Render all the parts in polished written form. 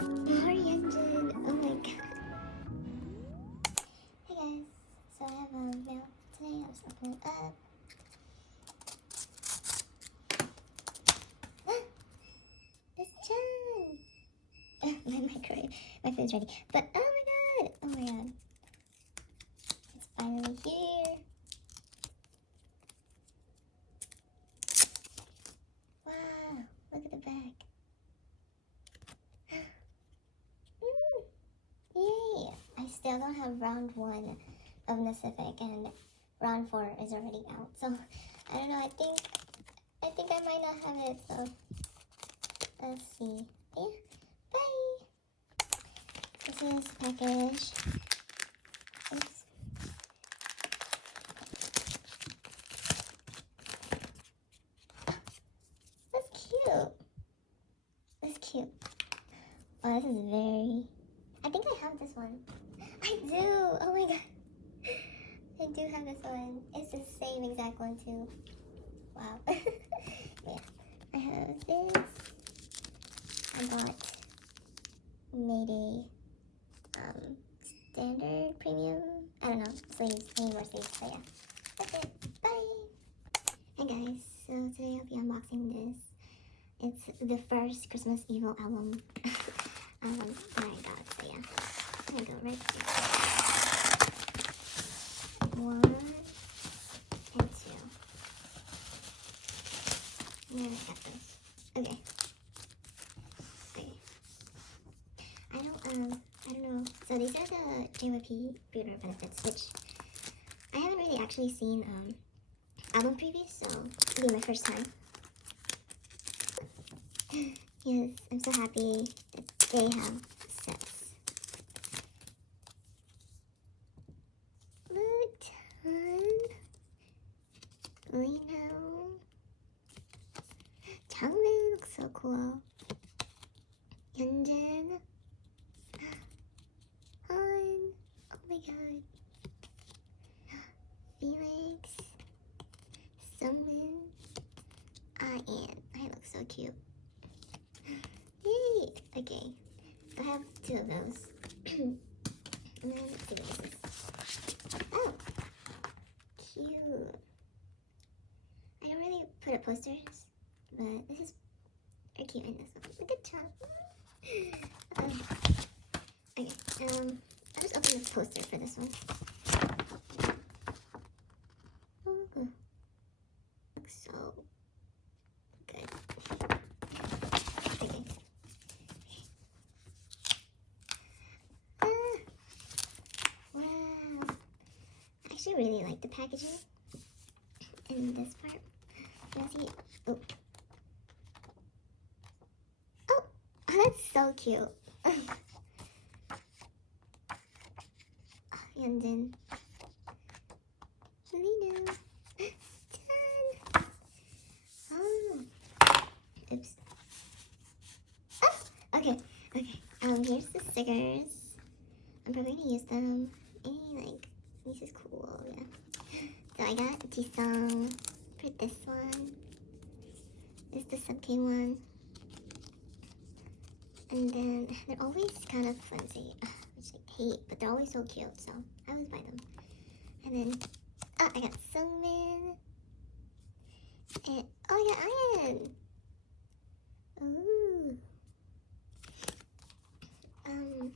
More engine. Oh my god. Hey guys. So I have a mail today. I'll just open it up. It's Chan! My microwave. My food's ready. But oh my god! Oh my god. It's finally here. Wow. Look at the back. Yay! I still don't have round 1 of nacific, and round 4 is already out. So I don't know. I think I might not have it. So let's see. Yeah. Bye. This is package. Oops. That's cute. That's cute. Oh, this is very... I think I have this one. I do! Oh my god. I do have this one. It's the same exact one too. Wow. Yeah. I have this. I got maybe standard premium. I don't know. Sleeves. I need more sleeves. So yeah. That's it. Bye! Hey guys. So today I'll be unboxing this. It's the first Christmas Evel album that I got, so yeah. I'm gonna go right here. 1 and 2. Yeah, I got this. Okay. I don't know. So these are the JYP Builder benefits, which I haven't really actually seen album previews, so it'll be my first time. Yes, I'm so happy that they have sets. Look, Lino. Changmin looks so cool. Hyunjin. Han. Oh my god. Felix. Summon. I look so cute. Yay! Okay, so I have 2 of those. And then let's see what this is. Oh! Cute. I don't really put up posters, but this is very cute in this one. Look at Chop. Okay, I'll just open the poster for this one. Ooh. Looks so good. Okay. Wow. I actually really like the packaging in this part. Let's see. Oh. Oh, that's so cute. Hyunjin. Lino. Chan. Oh. Oops. Oh, okay. Here's the stickers. I'm probably gonna use them. This is cool, yeah. So I got Jisung for this one. This is the subk one. And then they're always kind of flimsy, which I hate, but they're always so cute, so I always buy them. And then, I got Sungmin. And, I got Ian. Ooh. I'm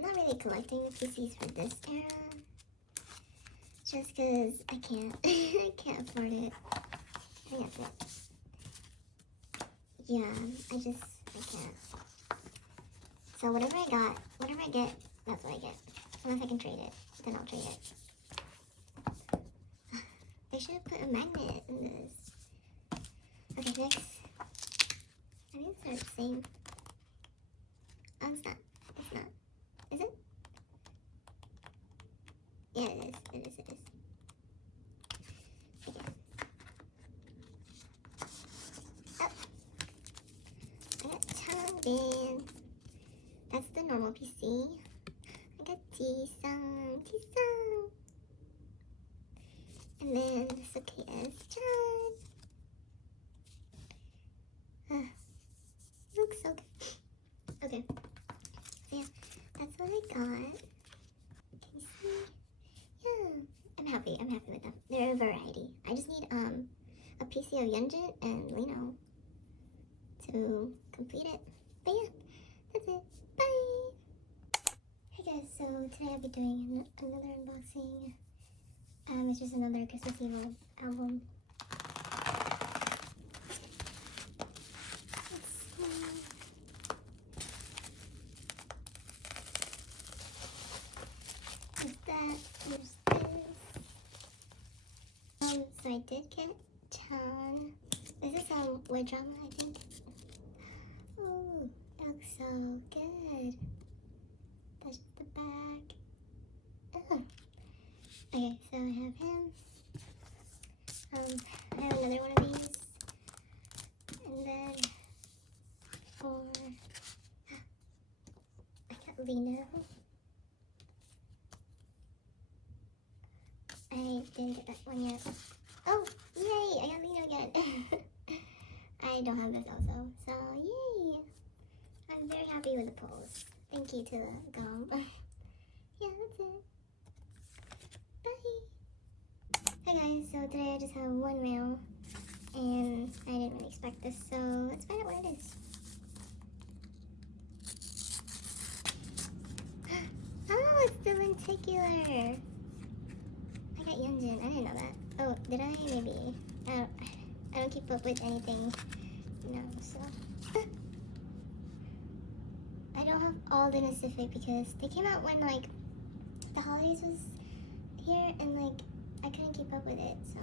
not really collecting the PCs for this era, just because I can't, I can't afford it. I think that's it. Yeah, I can't. So whatever I get, that's what I get. Unless I can trade it, then I'll trade it. They should have put a magnet in this. Okay, next. I think they're the same. Oh, it's not. It's not. Is it? Yeah, it is. It is. Okay. Oh. I got Changbin. That's the normal PC. I got Jisung. And then this is Chan. Looks so good. Okay. got. Can you see? Yeah, I'm happy with them. They're a variety. I just need a PC of Yunjin and Lino to complete it. But yeah, that's it. Bye! Hey guys, so today I'll be doing another unboxing. It's just another Christmas Evil album. There's that, there's this. So I did get Chan. This is withdrama, I think. Oh, it looks so good. That's just the back. Oh. Okay, so I have him. I have another one of these. And then for I got Lino. I didn't get that one yet. Oh, yay! I got Lino again. I don't have this also, so yay! I'm very happy with the polls. Thank you to the gum. Yeah, that's it. Bye! Hi guys, so today I just have one mail, and I didn't really expect this, so let's find out what it is. Oh, it's the lenticular! I got Yunjin, I didn't know that. Oh, did I? Maybe. I don't keep up with anything. No, so. I don't have all the nacific because they came out when, like, the holidays was here and, like, I couldn't keep up with it, so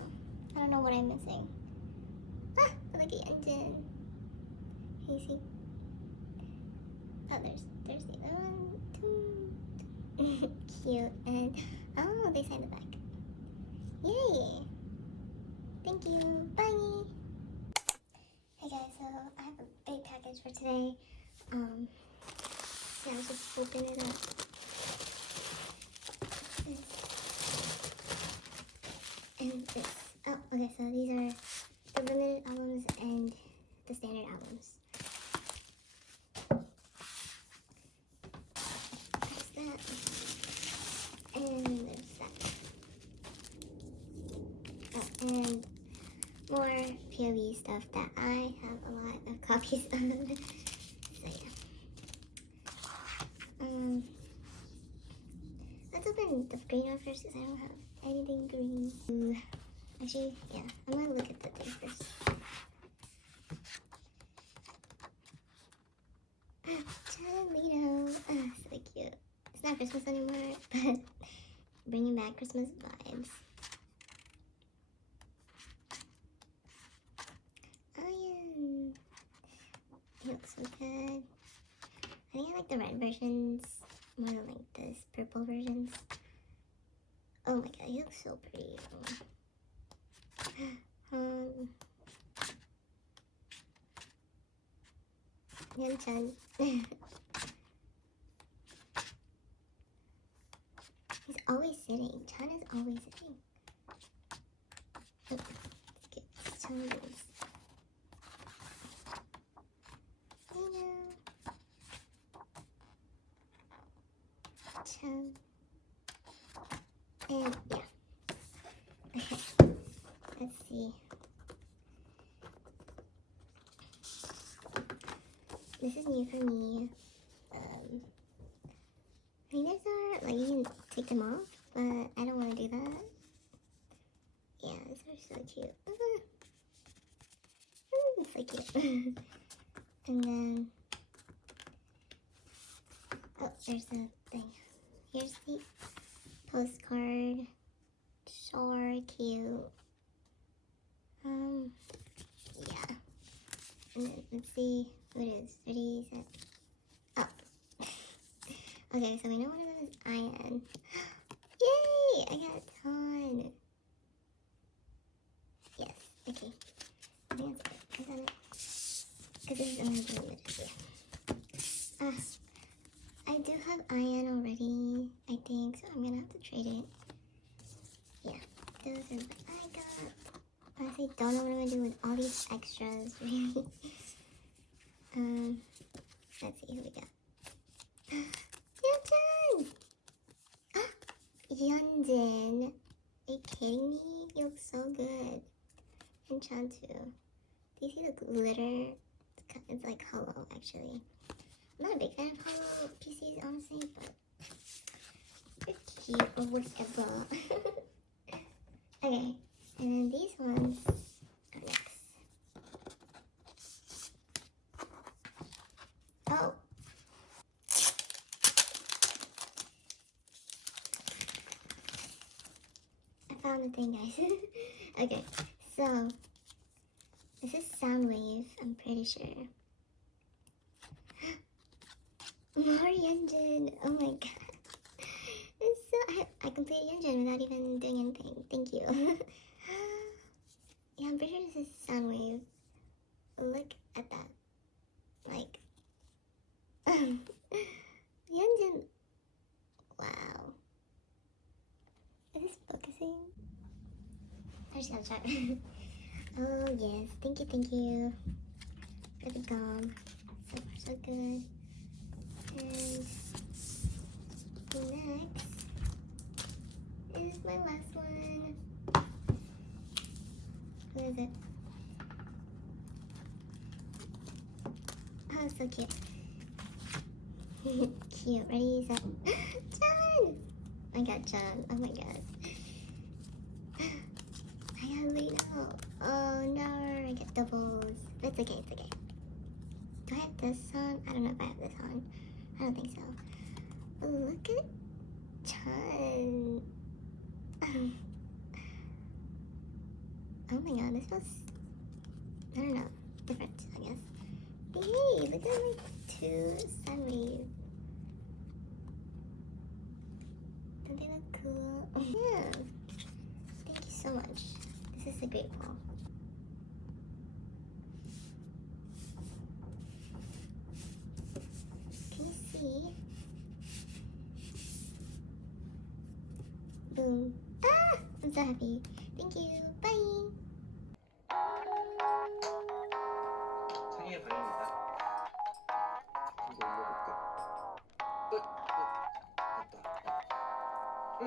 I don't know what I'm missing. Ah! Look at Yunjin. Can you see? Oh, there's the other one. Cute. And, oh, they signed the back. Yay! Thank you. Bye! Hey guys, so I have a big package for today. Yeah, I'll just open it up. This. And this. Oh, okay, so these are the limited albums and the standard albums. There's that. And there's that. Oh, and more POV stuff that I have a lot of copies of. So yeah. Let's open the green one first because I don't have anything green. Actually, yeah, I'm gonna look at the thing first. Lino. So cute. It's not Christmas anymore, but bringing back Christmas vibes. Oh yeah. He looks so good. I think I like the red versions more than like this purple versions. Oh my god, he looks so pretty. Yan-chan. He's always sitting. Chan is always sitting. Oh, let's get some of these. Chan. And yeah. Okay. Let's see. This is new for me. I think these are, like, you can take them off, but I don't want to do that. Yeah, these are so cute. It's so cute. And then, oh, there's the thing. Here's the postcard. So cute. Yeah. And then, let's see what it is. 30 cents. Oh. Okay, so we know one of them is Ian. Yay! I got a ton. Yes, okay. I think that's it. Is that it? Because this is only limited, yeah. I do have Ian already, I think, so I'm gonna have to trade it. Yeah, those are what I got. Honestly, don't know what I'm gonna do with all these extras, really. Let's see who we got. Yan-chan! too. Do you see the glitter? It's like hollow, actually. I'm not a big fan of hollow PCs, honestly, but they're cute or whatever. Okay, and then these ones are next. Oh! I found the thing, guys. Okay, so this is soundwave, I'm pretty sure. More engine! Oh my god. It's so, I completed engine without even doing anything. Thank you. Yeah, I'm pretty sure this is soundwave. Look at that. Like, the engine. Wow. Is this focusing? I just gotta check. Oh yes, thank you for the gum. So far so good. And next is my last one. What is it? Oh, it's so cute. Cute. Ready, set. John! I got John. Oh my god. I got Lino. Oh no, I get doubles. But it's okay, it's okay. Do I have this on? I don't know if I have this on. I don't think so. But look at Chun. Oh my god, this feels, I don't know, different, I guess. Hey, look at my two sunwaves. Don't they look cool? Yeah. Thank you so much. This is a great ball. Can you see? Boom. Ah! I'm so happy. Thank you. Bye. 생일 반입니다. 이거 올려볼까? 됐다. 응.